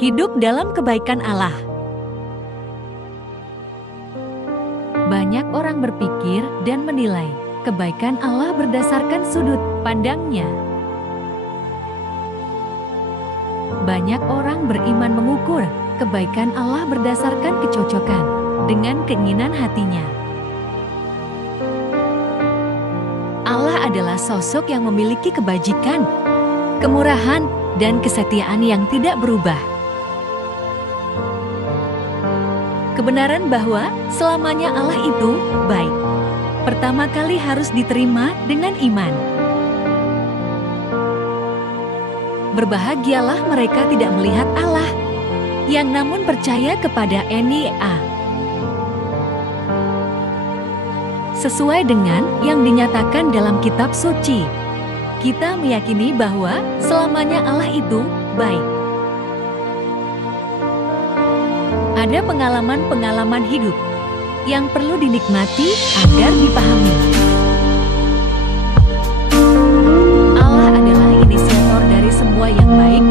Hidup dalam kebaikan Allah. Banyak orang berpikir dan menilai kebaikan Allah berdasarkan sudut pandangnya. Banyak orang beriman mengukur kebaikan Allah berdasarkan kecocokan dengan keinginan hatinya. Allah adalah sosok yang memiliki kebajikan, kemurahan, dan kesetiaan yang tidak berubah. Kebenaran bahwa selamanya Allah itu baik, pertama kali harus diterima dengan iman. Berbahagialah mereka tidak melihat Allah, yang namun percaya kepada Nia. Sesuai dengan yang dinyatakan dalam kitab suci, kita meyakini bahwa selamanya Allah itu baik. Ada pengalaman-pengalaman hidup yang perlu dinikmati agar dipahami. Allah adalah inisiator dari semua yang baik.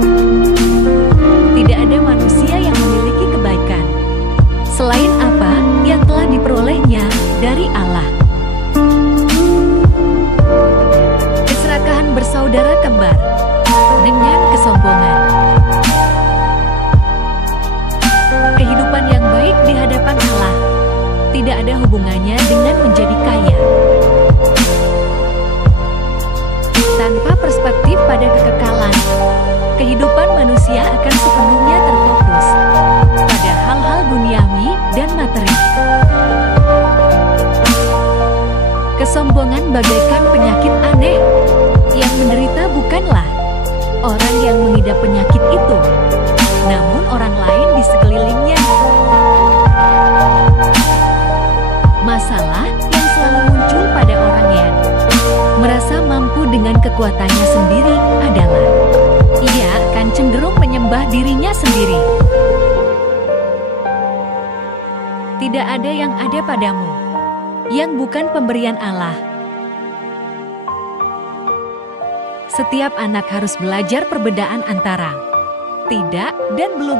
Tidak ada manusia yang memiliki kebaikan selain apa yang telah diperolehnya dari Allah. Keserakahan bersaudara kembar dengan kesombongan. Kehidupan yang baik di hadapan Allah tidak ada hubungannya dengan menjadi kaya. Tanpa perspektif pada kekekalan, kehidupan manusia akan sepenuhnya terfokus pada hal-hal duniawi dan materi. Kesombongan bagaikan penyakit aneh. Yang menderita bukanlah orang yang mengidap penyakit itu, namun orang lain di sekelilingnya. Masalah yang selalu muncul pada orang yang merasa mampu dengan kekuatannya sendiri adalah ia akan cenderung menyembah dirinya sendiri. Tidak ada yang ada padamu yang bukan pemberian Allah. Setiap anak harus belajar perbedaan antara tidak dan belum.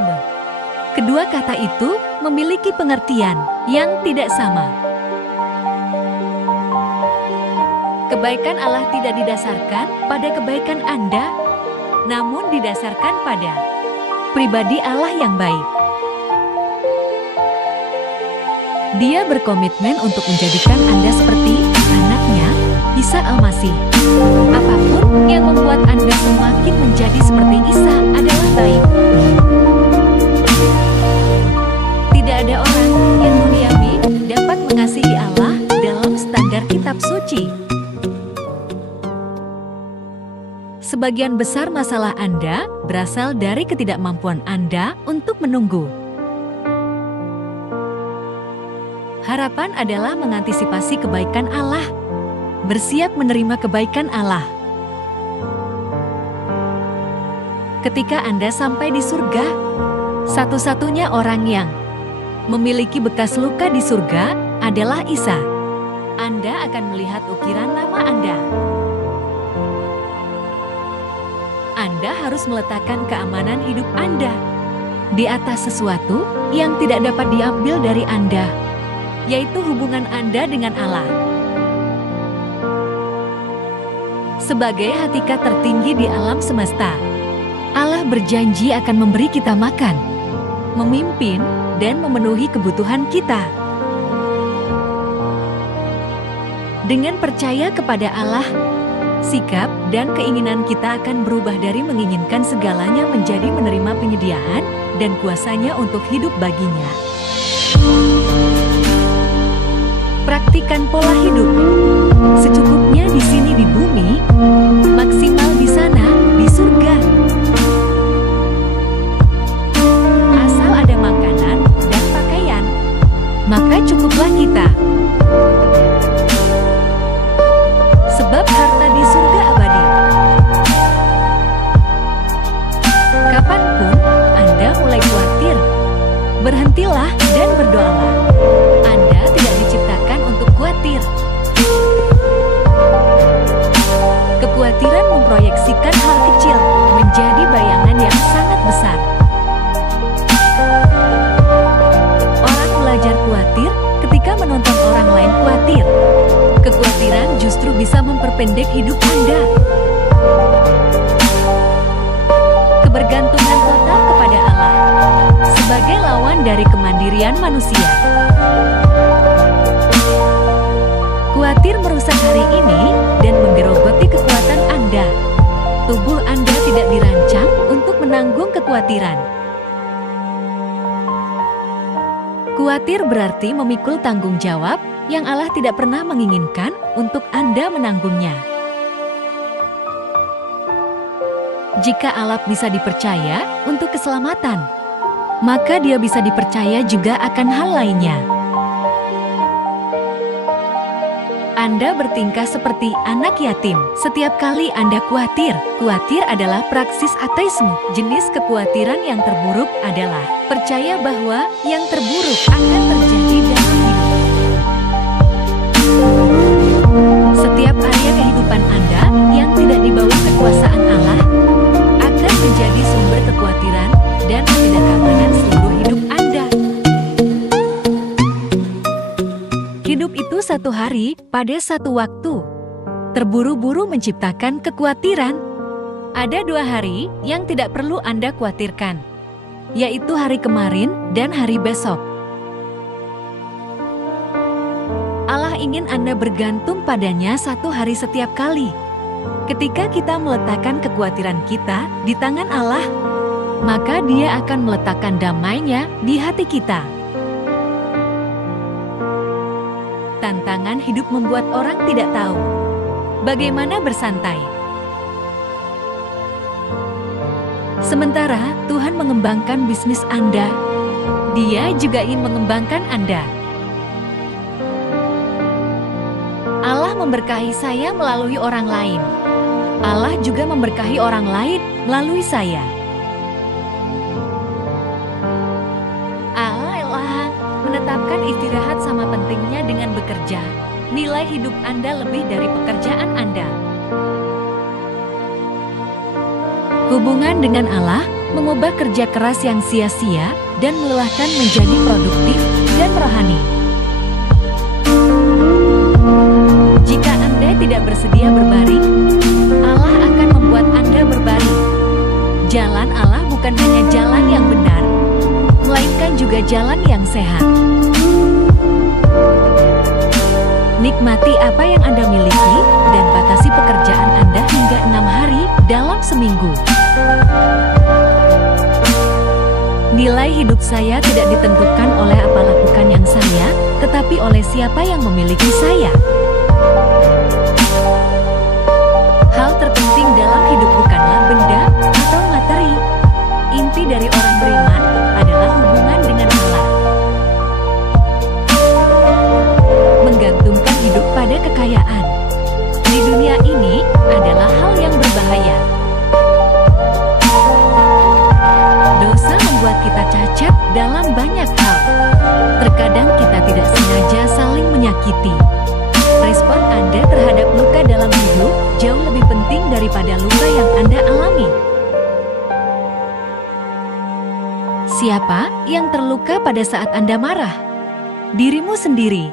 Kedua kata itu memiliki pengertian yang tidak sama. Kebaikan Allah tidak didasarkan pada kebaikan Anda, namun didasarkan pada pribadi Allah yang baik. Dia berkomitmen untuk menjadikan Anda seperti anaknya, Isa Al-Masih. Apapun yang membuat Anda semakin menjadi seperti Isa adalah baik. Tidak ada orang yang duniawi dapat mengasihi Allah dalam standar kitab suci. Sebagian besar masalah Anda berasal dari ketidakmampuan Anda untuk menunggu. Harapan adalah mengantisipasi kebaikan Allah, bersiap menerima kebaikan Allah. Ketika Anda sampai di surga, satu-satunya orang yang memiliki bekas luka di surga adalah Isa. Anda akan melihat ukiran nama Anda. Anda harus meletakkan keamanan hidup Anda di atas sesuatu yang tidak dapat diambil dari Anda, yaitu hubungan Anda dengan Allah. Sebagai hakikat tertinggi di alam semesta, Allah berjanji akan memberi kita makan, memimpin, dan memenuhi kebutuhan kita. Dengan percaya kepada Allah, sikap dan keinginan kita akan berubah dari menginginkan segalanya menjadi menerima penyediaan dan kuasanya untuk hidup baginya. Praktikan pola hidup secukupnya di sini di bumi, maksimal di sana di surga. Asal ada makanan dan pakaian, maka cukuplah kita. Sebab harta di surga abadi. Kapanpun Anda mulai khawatir, berhentilah dan berdoalah. Anda tidak diciptakan untuk khawatir. Kekhawatiran memproyek memperpendek hidup Anda. Kebergantungan total kepada Allah sebagai lawan dari kemandirian manusia. Khawatir merusak hari ini dan menggerogoti kekuatan Anda. Tubuh Anda tidak dirancang untuk menanggung kekhawatiran. Khawatir berarti memikul tanggung jawab yang Allah tidak pernah menginginkan untuk Anda menanggungnya. Jika Allah bisa dipercaya untuk keselamatan, maka Dia bisa dipercaya juga akan hal lainnya. Anda bertingkah seperti anak yatim. Setiap kali Anda khawatir adalah praksis ateisme. Jenis kekhawatiran yang terburuk adalah percaya bahwa yang terburuk akan terjadi dalam hidup. Setiap area kehidupan Anda yang tidak di bawah kekuasaan Allah akan menjadi sumber kekhawatiran dan ketidakamanan seluruh hidup Anda. Hidup itu satu hari pada satu waktu. Terburu-buru menciptakan kekhawatiran. Ada 2 hari yang tidak perlu Anda khawatirkan, yaitu hari kemarin dan hari besok. Allah ingin Anda bergantung padanya satu hari setiap kali. Ketika kita meletakkan kekhawatiran kita di tangan Allah, maka Dia akan meletakkan damai-Nya di hati kita. Tantangan hidup membuat orang tidak tahu bagaimana bersantai. Sementara Tuhan mengembangkan bisnis Anda, Dia juga ingin mengembangkan Anda. Allah memberkahi saya melalui orang lain. Allah juga memberkahi orang lain melalui saya. Allah menetapkan istirahat sama pentingnya dengan bekerja. Nilai hidup Anda lebih dari pekerjaan Anda. Hubungan dengan Allah mengubah kerja keras yang sia-sia dan melelahkan menjadi produktif dan rohani. Jika Anda tidak bersedia berbaring, Allah akan membuat Anda berbaring. Jalan Allah bukan hanya jalan yang benar, melainkan juga jalan yang sehat. Nikmati apa yang Anda miliki dan batasi pekerjaan Anda hingga 6 hari dalam seminggu. Nilai hidup saya tidak ditentukan oleh apa lakukan yang saya, tetapi oleh siapa yang memiliki saya. Hal terpenting dalam hidup bukanlah benda atau materi. Inti dari orang beriman adalah hubungan dengan Allah. Menggantungkan hidup pada kekayaan di dunia ini adalah hal yang berbahaya. Dosa membuat kita cacat dalam banyak hal. Terkadang kita tidak sengaja saling menyakiti. Respon Anda terhadap luka dalam hidup jauh lebih penting daripada luka yang Anda alami. Siapa yang terluka pada saat Anda marah? Dirimu sendiri.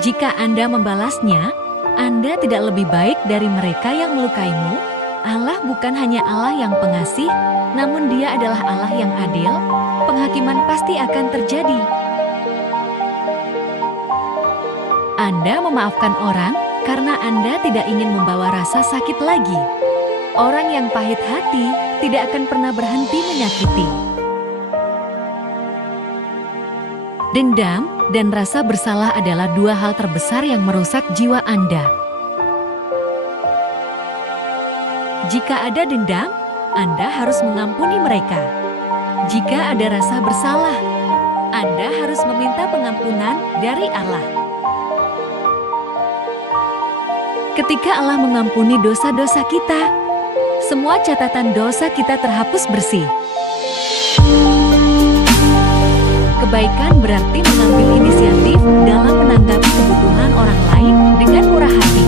Jika Anda membalasnya, Anda tidak lebih baik dari mereka yang melukaimu. Allah bukan hanya Allah yang pengasih, namun Dia adalah Allah yang adil. Penghakiman pasti akan terjadi. Anda memaafkan orang karena Anda tidak ingin membawa rasa sakit lagi. Orang yang pahit hati tidak akan pernah berhenti menyakiti. Dendam dan rasa bersalah adalah 2 hal terbesar yang merusak jiwa Anda. Jika ada dendam, Anda harus mengampuni mereka. Jika ada rasa bersalah, Anda harus meminta pengampunan dari Allah. Ketika Allah mengampuni dosa-dosa kita, semua catatan dosa kita terhapus bersih. Kebaikan berarti mengambil inisiatif dalam menanggapi kebutuhan orang lain dengan murah hati.